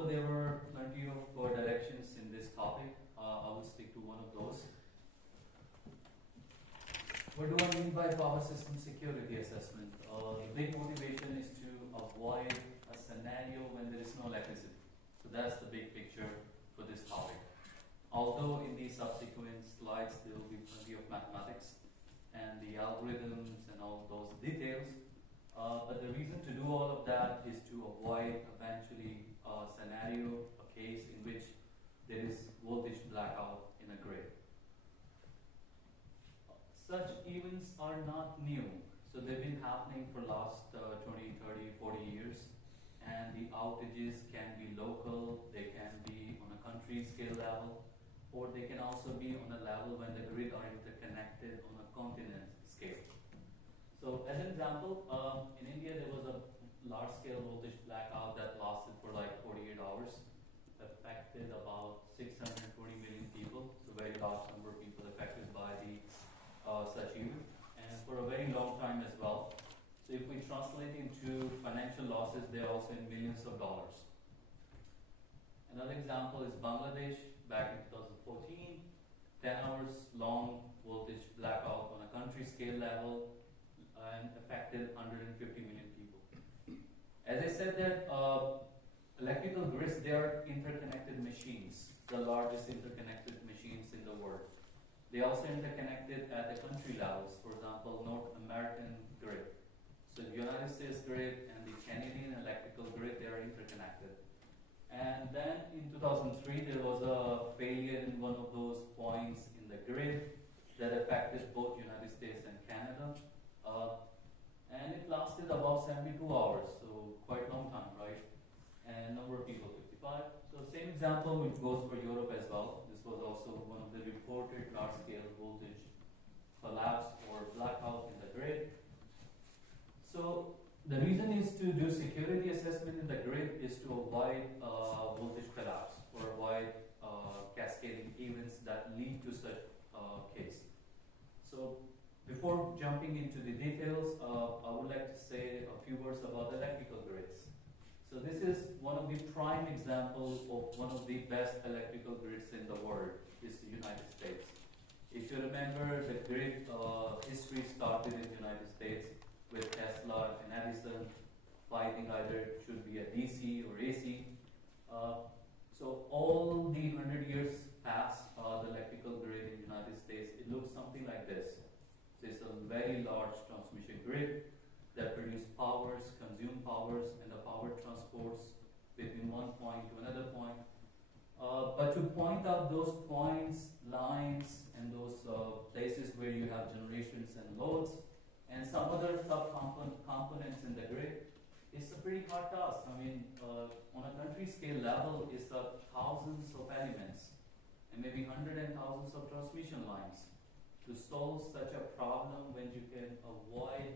although there were plenty of directions in this topic, I will stick to one of those. What do I mean by power system security assessment? The big motivation is to avoid a scenario when there is no electricity. So that's the big picture for this topic. Although in the subsequent slides there will be plenty of mathematics and the algorithms and all those details, but the reason to do all of that is to avoid eventually a scenario, a case in which there is voltage blackout in a grid. Such events are not new, so they've been happening for last 20, 30, 40 years, and the outages can be local, they can be on a country scale level, or they can also be on a level when the grid are interconnected on a continent scale. So as an example, in India there was a large scale voltage blackout that lasted for like 48 hours, affected about 620 million people, so very large number of people affected by the such event, and for a very long time as well. So if we translate into financial losses, they are also in millions of dollars. Another example is Bangladesh back in 2014, 10 hours long voltage blackout on a country scale level and affected 150 million people. As I said that electrical grids, they are interconnected machines, the largest interconnected machines in the world. They also interconnected at the country levels, for example, North American grid. So the United States grid and the Canadian electrical grid, they are interconnected. And then in 2003, there was a failure in one of those points in the grid that affected both United States and Canada. And it lasted about 72 hours, so quite a long time, right? And number of people, 55. So same example which goes for Europe as well. This was also one of the reported large-scale voltage collapse or blackout in the grid. So the reason is to do security assessment in the grid is to avoid voltage collapse or avoid cascading events that lead to such case. So before jumping into the details, I would like to say a few words about the electrical grids. So this is one of the prime examples of one of the best electrical grids in the world, is the United States. If you remember, the grid history started in the United States with Tesla and Edison fighting either it should be a DC or AC. So all the 100 years past, the electrical grid in the United States, it looks something like this. So it's a very large transmission grid that produce powers, consume powers, and the power transports between one point to another point. But to point out those points, lines, and those places where you have generations and loads, and some other sub-components in the grid, it's a pretty hard task. I mean, on a country scale level, it's thousands of elements, and maybe hundreds and thousands of transmission lines. To solve such a problem when you can avoid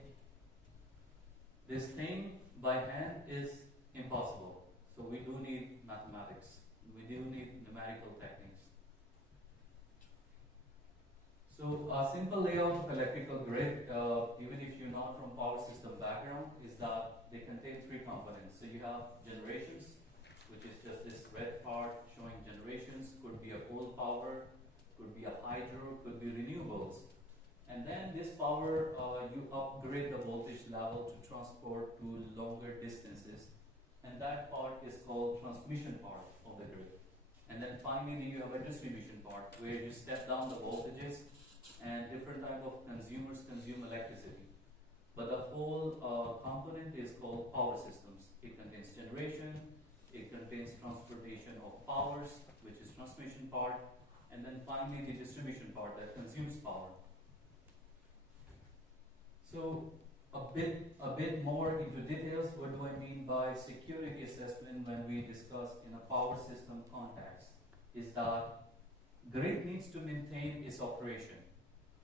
this thing by hand is impossible. So we do need mathematics. We do need numerical techniques. So a simple layout of electrical grid, even if you're not from power system background, is that they contain three components. So you have generations, which is just this red part showing generations. Could be a coal power, could be a hydro, could be renewables. And then this power, you upgrade the voltage level to transport to longer distances. And that part is called transmission part of the grid. And then finally you have a distribution part where you step down the voltages and different type of consumers consume electricity. But the whole component is called power systems. It contains generation, it contains transportation of powers, which is transmission part, and then finally the distribution part that consumes power. So a bit more into details, what do I mean by security assessment when we discuss in a power system context, is that grid needs to maintain its operation.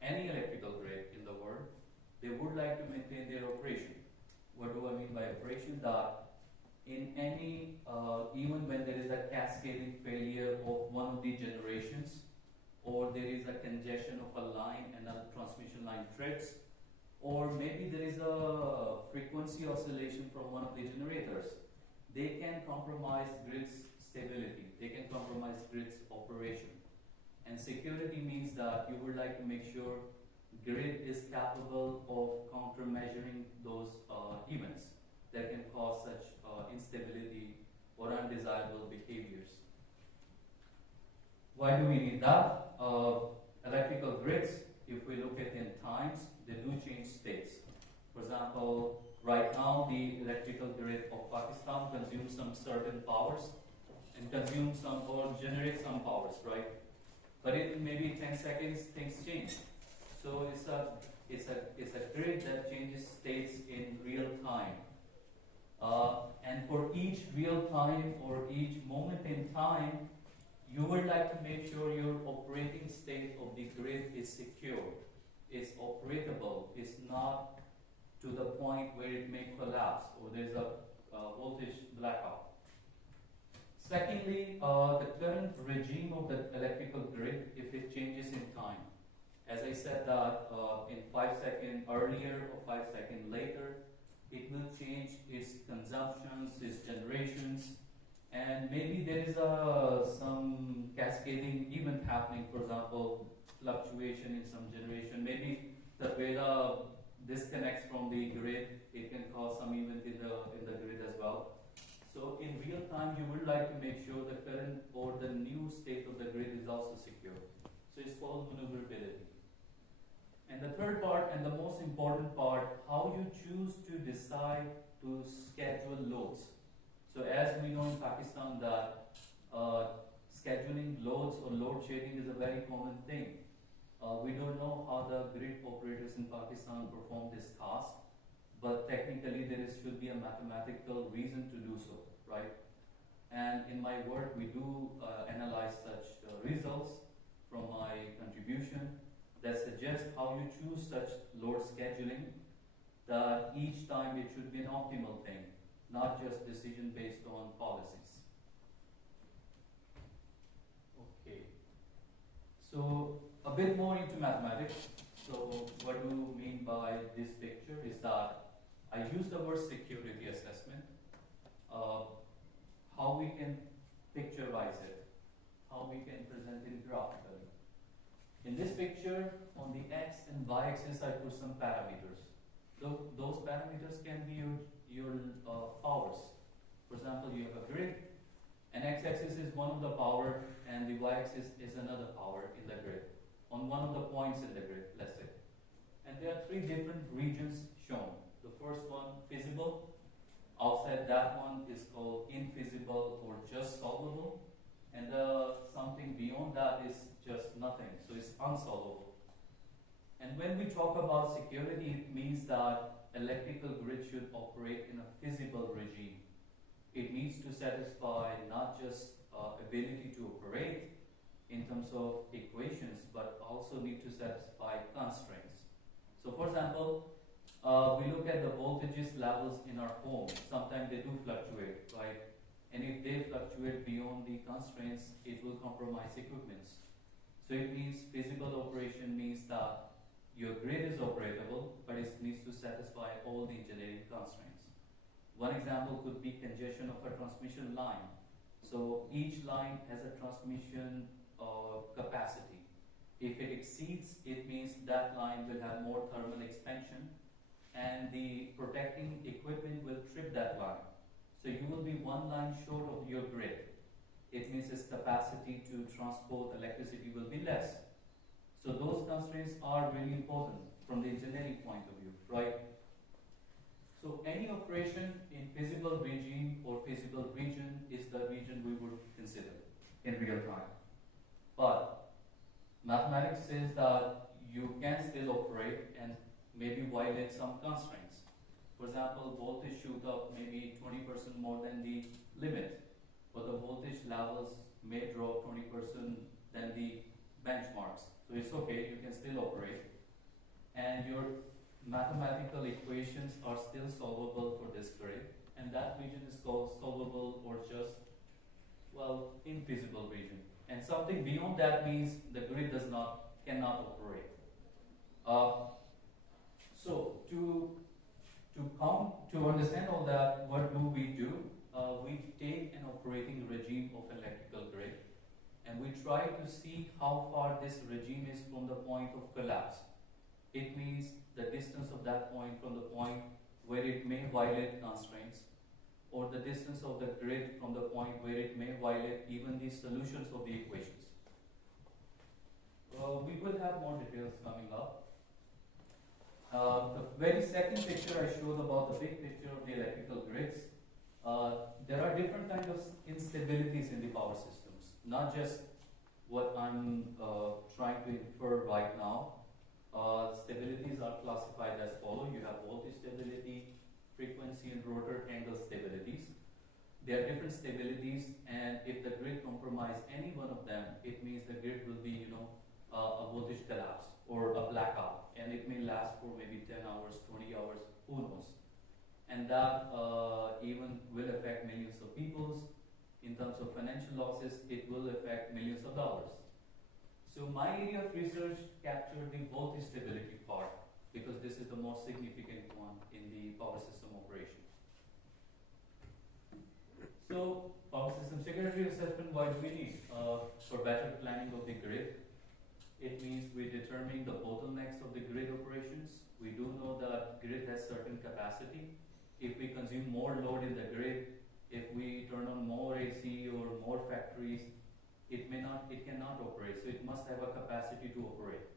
Any electrical grid in the world, they would like to maintain their operation. What do I mean by operation? That in any, even when there is a cascading failure of one of the generations, or there is a congestion of a line and a transmission line trips, or maybe there is a frequency oscillation from one of the generators, they can compromise grid's stability. They can compromise grid's operation. And security means that you would like to make sure grid is capable of countermeasuring those events that can cause such instability or undesirable behaviors. Why do we need that? Electrical grids, if we look at in times, they do change states. For example, right now the electrical grid of Pakistan consumes some certain powers and consumes some or generates some powers, right? But in maybe 10 seconds, things change. So it's a grid that changes states in real time. And for each real time or each moment in time, you would like to make sure your operating state of the grid is secure, is operatable, is not to the point where it may collapse or there's a voltage blackout. Secondly, the current regime of the electrical grid, if it changes in time. As I said that in 5 seconds earlier or 5 seconds later, it will change its consumptions, its generations, and maybe there is some cascading event happening, for example, fluctuation in some generation. Maybe the Vela disconnects from the grid, it can cause some event in the grid as well. So in real time, you would like to make sure the current or the new state of the grid is also secure. So it's called maneuverability. And the third part and the most important part, how you choose to decide to schedule loads. So as we know in Pakistan that scheduling loads or load shedding is a very common thing. We don't know how the grid operators in Pakistan perform this task, but technically there should be a mathematical reason to do so, right? And in my work, we do analyze such results from my contribution that suggest how you choose such load scheduling, that each time it should be an optimal thing, not just decision based on policies. Okay. So a bit more into mathematics. So what do you mean by this picture is that I use the word security assessment. How we can picturize it, how we can present it graphically. In this picture, on the x and y axis, I put some parameters. Those parameters can be your powers. For example, you have a grid, and x-axis is one of the power, and the y-axis is another power in the grid, on one of the points in the grid, let's say. And there are 3 different regions shown. The first one, feasible. Outside that one is called infeasible or just solvable. And something beyond that is just nothing, so it's unsolvable. And when we talk about security, it means that electrical grid should operate in a feasible regime. It needs to satisfy not just ability to operate in terms of equations, but also need to satisfy constraints. So for example, we look at the voltages levels in our home. Sometimes they do fluctuate, right? And if they fluctuate beyond the constraints, it will compromise equipments. So it means feasible operation means that your grid is operable, but it needs to satisfy all the engineering constraints. One example could be congestion of a transmission line. So each line has a transmission capacity. If it exceeds, it means that line will have more thermal expansion, and the protecting equipment will trip that line. So you will be one line short of your grid. It means its capacity to transport electricity will be less. So those constraints are really important from the engineering point of view, right? So any operation in feasible regime or feasible region is the region we would consider in real time. But mathematics says that you can still operate and maybe violate some constraints. For example, voltage shoot up maybe 20% more than the limit, but the voltage levels may drop 20% than the benchmarks. So it's okay, you can still operate. And your mathematical equations are still solvable for this grid, and that region is called solvable or just, well, infeasible region. And something beyond that means the grid cannot operate. So to understand all that, what do we do? we take an operating regime of electrical grid and we try to see how far this regime is from the point of collapse. It means the distance of that point from the point where it may violate constraints, or the distance of the grid from the point where it may violate even the solutions of the equations. We will have more details coming up. The very second picture I showed about the big picture of the electrical grids. There are different kinds of instabilities in the power systems, not just what I'm trying to infer right now. Stabilities are classified as follows. You have voltage stability, frequency and rotor angle stabilities. There are different stabilities, and if the grid compromises any one of them, it means the grid will be, a voltage collapse or a blackout, and it may last for maybe 10 hours, 20 hours, who knows. And that even will affect millions of people. In terms of financial losses, it will affect millions of dollars. So my area of research captured the voltage stability part because this is the most significant one in the power system operation. So power system security assessment, why do we need? For better planning of the grid. It means we determine the bottlenecks of the grid operations. We do know that grid has certain capacity. If we consume more load in the grid, if we turn on more AC or more factories, it cannot operate. So it must have a capacity to operate.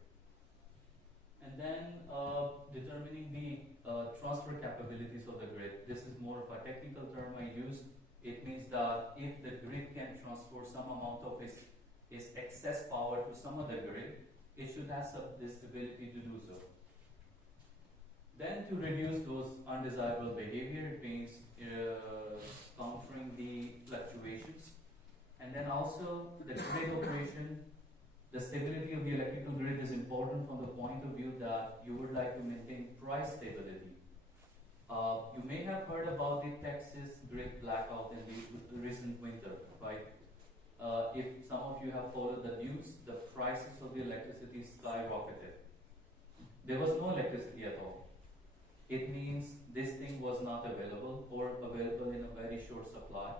And then determining the transfer capabilities of the grid. This is more of a technical term I use. It means that if the grid can transfer some amount of its excess power to some other grid, it should have this ability to do so. Then to reduce those undesirable behavior, it means countering the fluctuations. And then also the grid operation, the stability of the electrical grid is important from the point of view that you would like to maintain price stability. You may have heard about the Texas grid blackout in the recent winter, right? If some of you have followed the news, the prices of the electricity skyrocketed. There was no electricity at all. It means this thing was not available or available in a very short supply.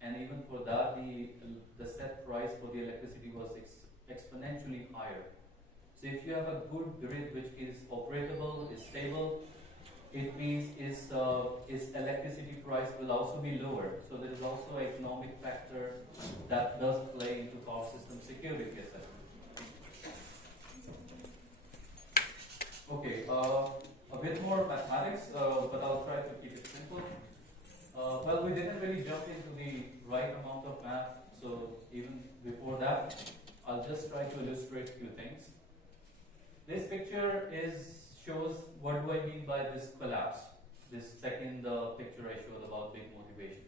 And even for that, the set price for the electricity was exponentially higher. So if you have a good grid which is operatable, is stable, it means its electricity price will also be lower. So there is also an economic factor that does play into power system security assessment. Okay, a bit more mathematics, but I'll try to keep it simple. Well, we didn't really jump into the right amount of math, so even before that, I'll just try to illustrate a few things. This picture shows what do I mean by this collapse. This second picture I showed about big motivation.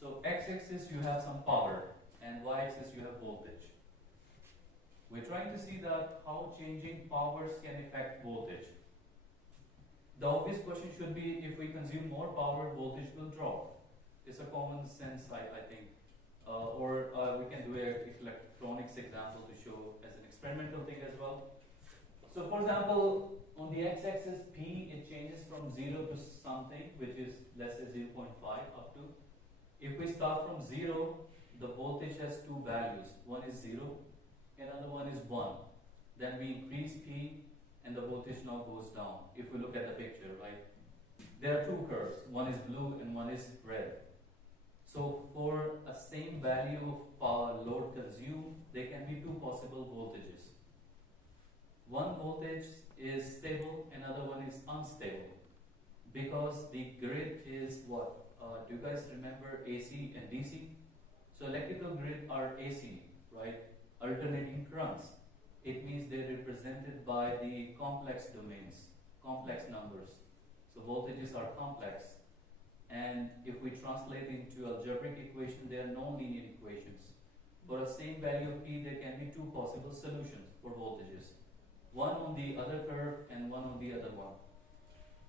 So x-axis you have some power and y-axis you have voltage. We're trying to see that how changing powers can affect voltage. The obvious question should be if we consume more power, voltage will drop. It's a common sense, I think. Or we can do an electronics example to show as an experimental thing as well. So for example, on the x-axis P, it changes from 0 to something, which is let's say 0.5 up to. If we start from 0, the voltage has two values. One is 0, another one is 1. Then we increase P, and the voltage now goes down. If we look at the picture, right? There are two curves. One is blue and one is red. So for a same value of power load consumed, there can be two possible voltages. One voltage is stable, another one is unstable. Because the grid is what? Do you guys remember AC and DC? So electrical grid are AC, right? Alternating currents. It means they're represented by the complex domains, complex numbers. So voltages are complex. And if we translate into algebraic equation, they are non-linear equations. For a same value of P, there can be two possible solutions for voltages. One on the other curve and one on the other one.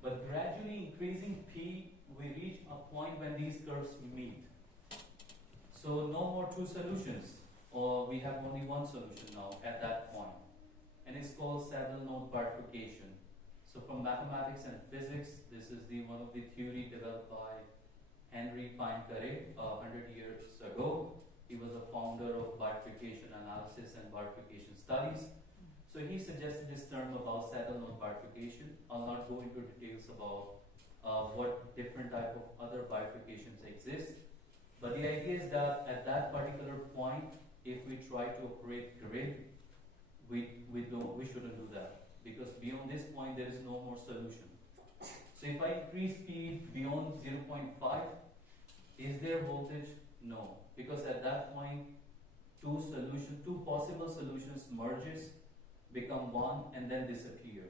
But gradually increasing P, we reach a point when these curves meet. So no more two solutions, or we have only one solution now at that point. And it's called saddle node bifurcation. So from mathematics and physics, this is one of the theory developed by Henry Poincaré 100 years ago. He was a founder of bifurcation analysis and bifurcation studies. So he suggested this term about saddle node bifurcation. I'll not go into details about what different type of other bifurcations exist. But the idea is that at that particular point, if we try to operate grid, we shouldn't do that, because beyond this point there is no more solution. So if I increase speed beyond 0.5, is there voltage? No, because at that point two possible solutions merges, become one, and then disappear.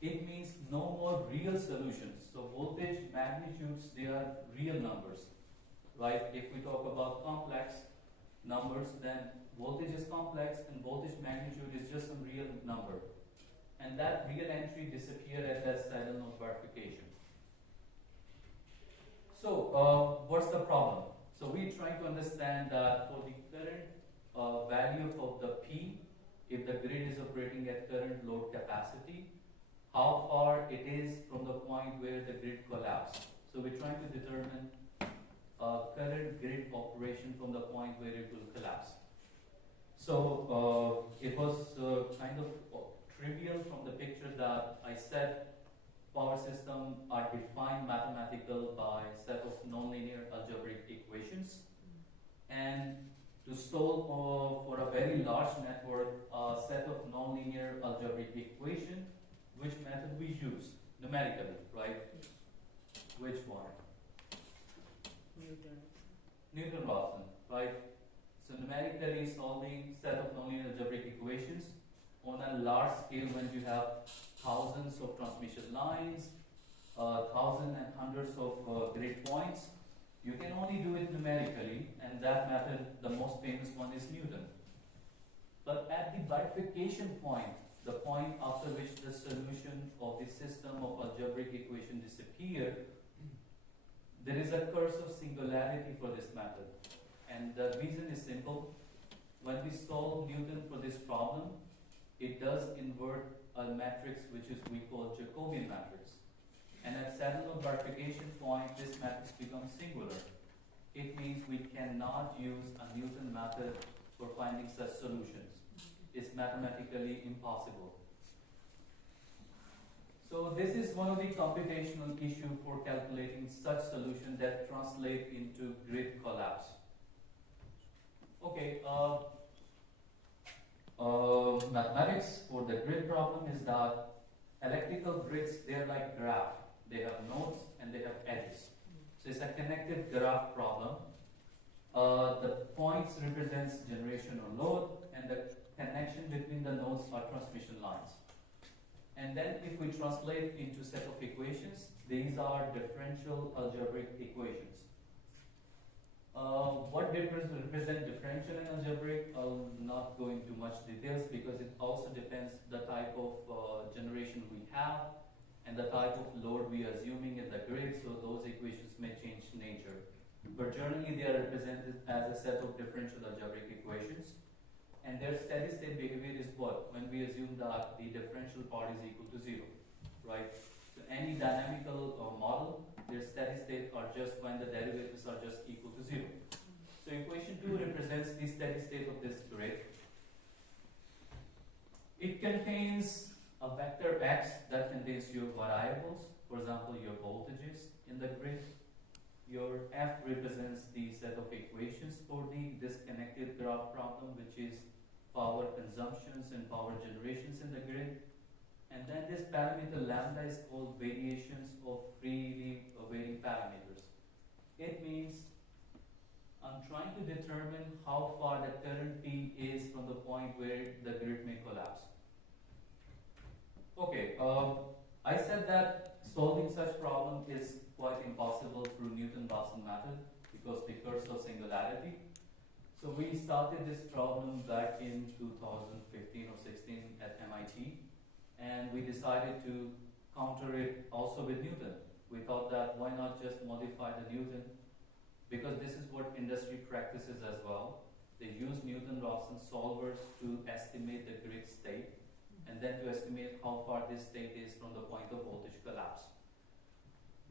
It means no more real solutions. So voltage magnitudes, they are real numbers, right? If we talk about complex numbers, then voltage is complex and voltage magnitude is just some real number. And that real entry disappears at that saddle node bifurcation. So what's the problem? So we're trying to understand that for the current value of the P, if the grid is operating at current load capacity, how far it is from the point where the grid collapsed. So we're trying to determine current grid operation from the point where it will collapse. So it was kind of trivial from the picture that I said. Power system are defined mathematical by set of nonlinear algebraic equations, and to solve for a very large network a set of nonlinear algebraic equation, which method we use numerically, right? Which one? Newton-Raphson, right? So numerically solving set of nonlinear algebraic equations on a large scale when you have thousands of transmission lines, thousands and hundreds of grid points, you can only do it numerically, and that method, the most famous one, is Newton. But at the bifurcation point, the point after which the solution of the system of algebraic equation disappear, there is a curse of singularity for this method. And the reason is simple. When we solve Newton for this problem, it does invert a matrix which is we call Jacobian matrix. And at saddle node bifurcation point, this matrix becomes singular. It means we cannot use a Newton method for finding such solutions. It's mathematically impossible. So this is one of the computational issues for calculating such solution that translate into grid collapse. Okay, mathematics for the grid problem is that electrical grids, they're like graph. They have nodes and they have edges. So it's a connected graph problem. The points represents generation or load, and the connection between the nodes are transmission lines. And then if we translate into set of equations, these are differential algebraic equations. What represent differential and algebraic? I'll not go into much details because it also depends the type of generation we have and the type of load we are assuming in the grid, so those equations may change nature. But generally they are represented as a set of differential algebraic equations, and their steady state behavior is what? When we assume that the differential part is equal to 0, right? So any dynamical model, their steady state are just when the derivatives are just equal to 0. So equation 2 represents the steady state of this grid. It contains a vector x that contains your variables, for example your voltages in the grid. Your f represents the set of equations for the disconnected graph problem, which is power consumptions and power generations in the grid. And then this parameter lambda is called variations of freely varying parameters. It means I'm trying to determine how far the current P is from the point where the grid may collapse. Okay, I said that solving such problem is quite impossible through Newton-Raphson method because the curse of singularity. So we started this problem back in 2015 or 16 at MIT, and we decided to counter it also with Newton. We thought that why not just modify the Newton, because this is what industry practices as well. They use Newton-Raphson solvers to estimate the grid state and then to estimate how far this state is from the point of voltage collapse.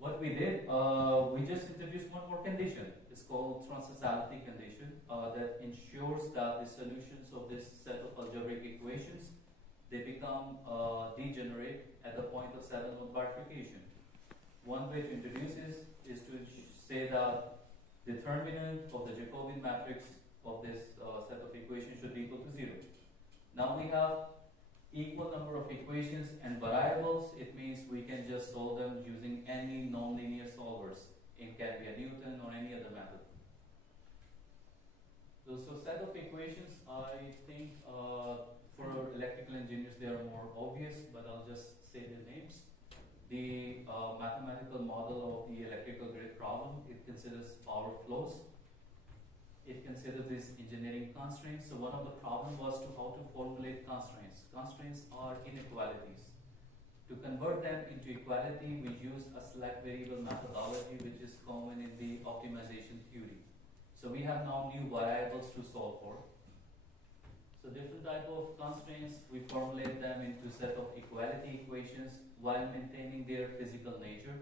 What we did, we just introduced one more condition. It's called transversality condition that ensures that the solutions of this set of algebraic equations, they become degenerate at the point of saddle-node bifurcation. One way to introduce is to say that determinant of the Jacobian matrix of this set of equations should be equal to 0. Now we have equal number of equations and variables. It means we can just solve them using any nonlinear solvers in Carbia-Newton or any other method. So set of equations, I think for electrical engineers they are more obvious, but I'll just say their names. The mathematical model of the electrical grid problem, it considers power flows. It considers these engineering constraints. So one of the problems was to how to formulate constraints. Constraints are inequalities. To convert them into equality, we use a select variable methodology, which is common in the optimization theory. So we have now new variables to solve for. So different type of constraints, we formulate them into a set of equality equations while maintaining their physical nature.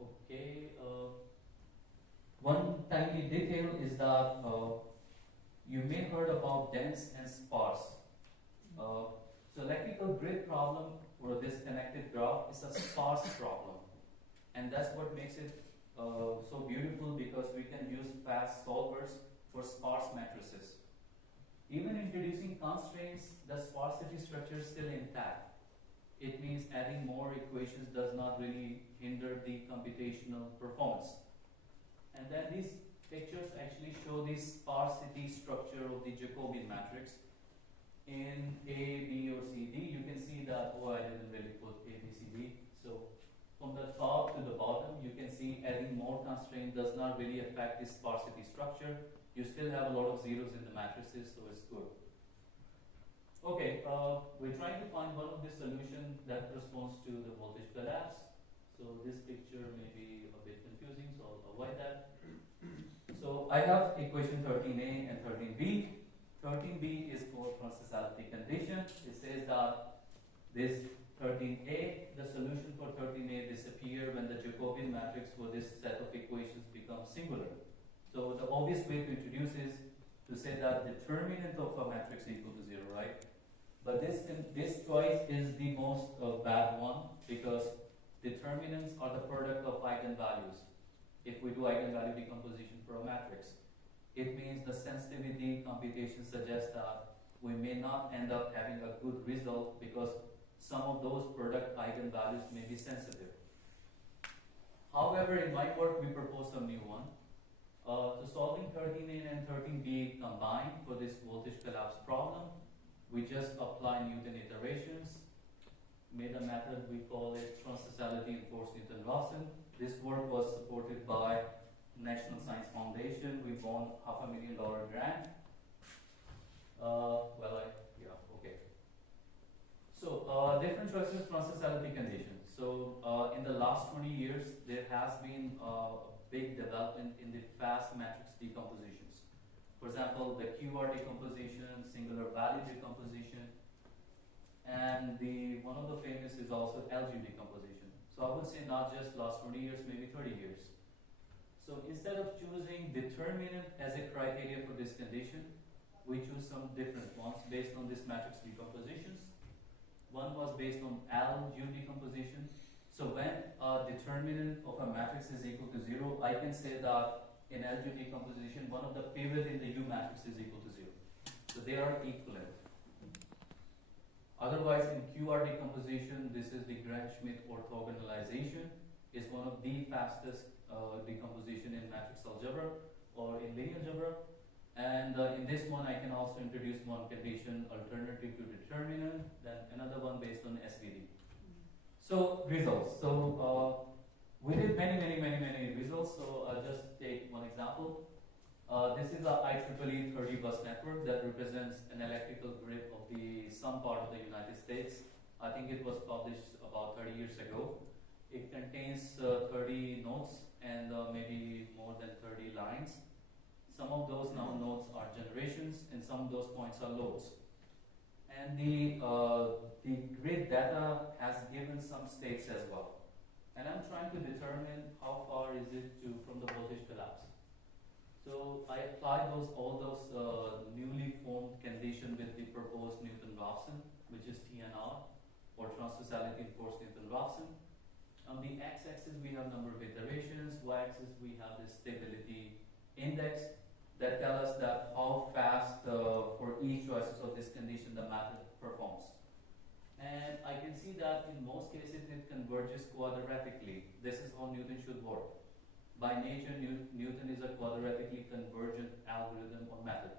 Okay. One tiny detail is that you may have heard about dense and sparse. So electrical grid problem for a disconnected graph is a sparse problem, and that's what makes it so beautiful, because we can use fast solvers for sparse matrices. Even introducing constraints, the sparsity structure is still intact. It means adding more equations does not really hinder the computational performance. And then these pictures actually show the sparsity structure of the Jacobian matrix. In A, B, or C, D, you can see that, oh, I didn't really put A, B, C, D. So from the top to the bottom, you can see adding more constraint does not really affect the sparsity structure. You still have a lot of zeros in the matrices, so it's good. Okay, we're trying to find one of the solutions that corresponds to the voltage collapse. So this picture may be a bit confusing, so I'll avoid that. So I have equation 13a and 13b. 13b is called transversality condition. It says that this 13a, the solution for 13a disappear when the Jacobian matrix for this set of equations becomes singular. So the obvious way to introduce is to say that determinant of a matrix is equal to 0, right? But this choice is the most bad one, because determinants are the product of eigenvalues. If we do eigenvalue decomposition for a matrix, it means the sensitivity computation suggests that we may not end up having a good result because some of those product eigenvalues may be sensitive. However, in my work, we propose some new one. To solving 13a and 13b combined for this voltage collapse problem, we just apply Newton iterations, made a method, we call it transversality enforced Newton-Raphson. This work was supported by National Science Foundation. We won $500,000 grant. So different choices of transversality conditions. So in the last 20 years, there has been big development in the fast matrix decompositions. For example, the QR decomposition, singular value decomposition, and one of the famous is also LG decomposition. So I would say not just last 20 years, maybe 30 years. So instead of choosing determinant as a criteria for this condition, we choose some different ones based on this matrix decompositions. One was based on LU decomposition. So when a determinant of a matrix is equal to 0, I can say that in LU decomposition, one of the pivot in the U matrix is equal to 0. So they are equivalent. Otherwise, in QR decomposition, this is the Gram-Schmidt orthogonalization. It's one of the fastest decomposition in matrix algebra or in linear algebra. And in this one, I can also introduce one condition alternative to determinant, then another one based on SVD. So results. So we did many results. So I'll just take one example. This is a IEEE 30 bus network that represents an electrical grid of some part of the United States. I think it was published about 30 years ago. It contains 30 nodes and maybe more than 30 lines. Some of those now nodes are generations, and some of those points are loads. And the grid data has given some states as well. and I'm trying to determine how far is it from the voltage collapse. So I apply all those newly formed condition with the proposed Newton-Raphson, which is TNR, or transversality enforced Newton-Raphson. On the x-axis we have number of iterations, y-axis we have the stability index that tell us that how fast for each choices of this condition the method performs. And I can see that in most cases it converges quadratically. This is how Newton should work. By nature, Newton is a quadratically convergent algorithm or method.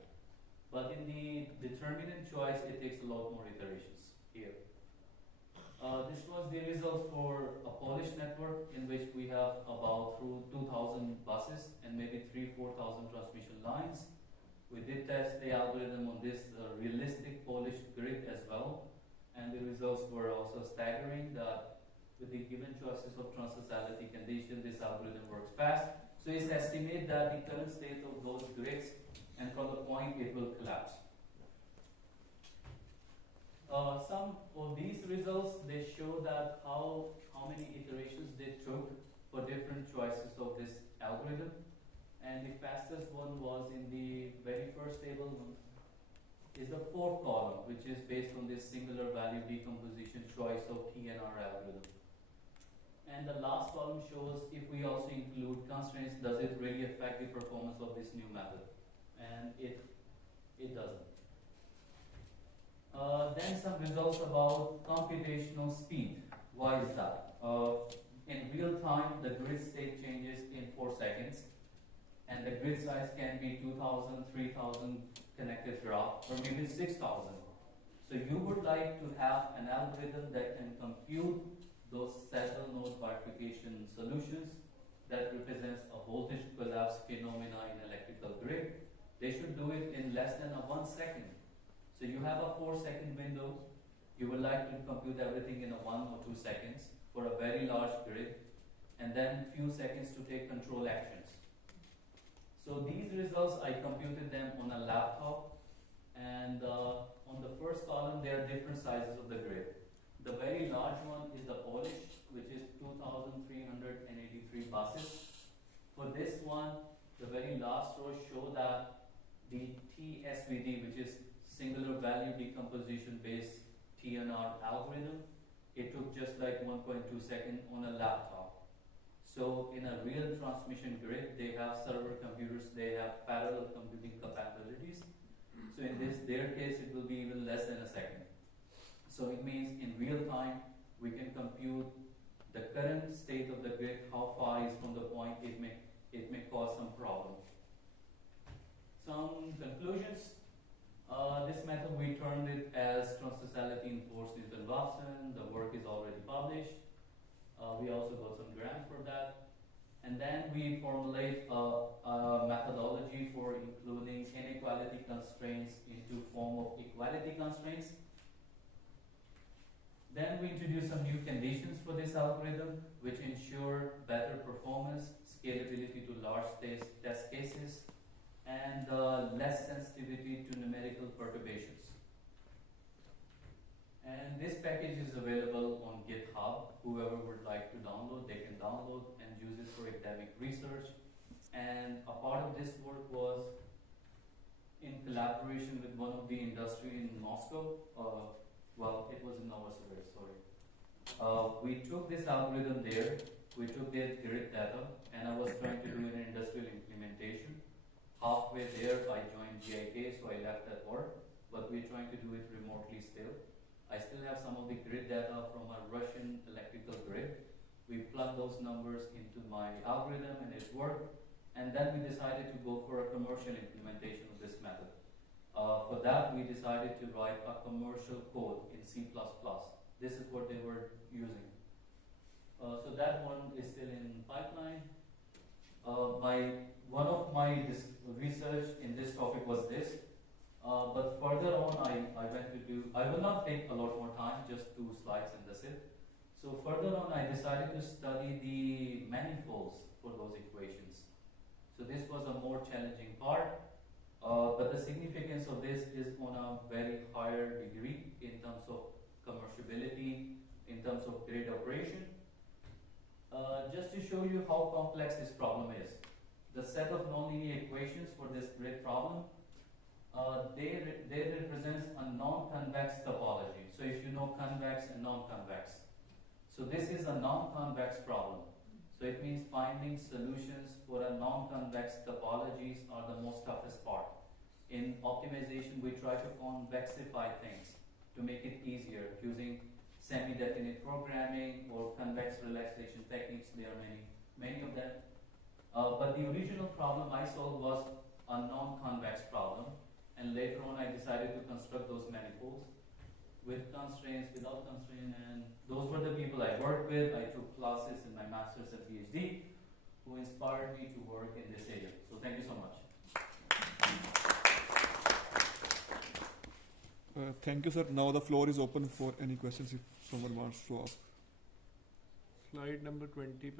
But in the determinant choice, it takes a lot more iterations here. This was the result for a Polish network in which we have about through 2,000 buses and maybe 3,000-4,000 transmission lines. We did test the algorithm on this realistic Polish grid as well, and the results were also staggering that with the given choices of transversality condition, this algorithm works fast. So it's estimated that the current state of those grids, and from the point it will collapse. Some of these results, they show that how many iterations they took for different choices of this algorithm. And the fastest one was in the very first table, is the fourth column, which is based on this singular value decomposition choice of TNR algorithm. And the last column shows if we also include constraints, does it really affect the performance of this new method? And it doesn't. Then some results about computational speed. Why is that? In real time, the grid state changes in 4 seconds, and the grid size can be 2,000, 3,000 connected graph, or maybe 6,000. So you would like to have an algorithm that can compute those saddle node bifurcation solutions that represents a voltage collapse phenomena in electrical grid. They should do it in less than 1 second. So you have a 4-second window. You would like to compute everything in 1 or 2 seconds for a very large grid, and then few seconds to take control actions. So these results, I computed them on a laptop, and on the first column there are different sizes of the grid. The very large one is the Polish, which is 2,383 buses. For this one, the very last row show that the TSVD, which is singular value decomposition based TNR algorithm, it took just like 1.2 seconds on a laptop. So in a real transmission grid, they have server computers, they have parallel computing capabilities. So in their case, it will be even less than a second. So it means in real time, we can compute the current state of the grid, how far is from the point it may cause some problem. Some conclusions. This method, we termed it as transversality enforced Newton-Raphson. The work is already published. We also got some grant for that. And then we formulate a methodology for including inequality constraints into form of equality constraints. Then we introduce some new conditions for this algorithm, which ensure better performance, scalability to large test cases, and less sensitivity to numerical perturbations. And this package is available on GitHub. Whoever would like to download, they can download and use it for academic research. And a part of this work was in collaboration with one of the industry in Moscow. Well, it was in Novosibirsk, sorry. We took this algorithm there, we took their grid data, and I was trying to do an industrial implementation. Halfway there, I joined GIK, so I left that work, but we're trying to do it remotely still. I still have some of the grid data from a Russian electrical grid. We plugged those numbers into my algorithm and it worked. And then we decided to go for a commercial implementation of this method. For that, we decided to write a commercial code in C++. This is what they were using. So that one is still in pipeline. One of my research in this topic was this. But further on, I will not take a lot more time, just 2 slides and that's it. So further on, I decided to study the manifolds for those equations. So this was a more challenging part, but the significance of this is on a very higher degree in terms of commerciability, in terms of grid operation. Just to show you how complex this problem is, the set of nonlinear equations for this grid problem, they represents a non-convex topology. So if you know convex and non-convex, so this is a non-convex problem. So it means finding solutions for a non-convex topologies are the most toughest part. In optimization, we try to convexify things to make it easier using semi-definite programming or convex relaxation techniques. There are many of them. But the original problem I solved was a non-convex problem, and later on I decided to construct those manifolds with constraints, without constraints, and those were the people I worked with. I took classes in my master's and PhD who inspired me to work in this area. So thank you so much. Thank you, sir. Now the floor is open for any questions if someone wants to ask. Slide number 20.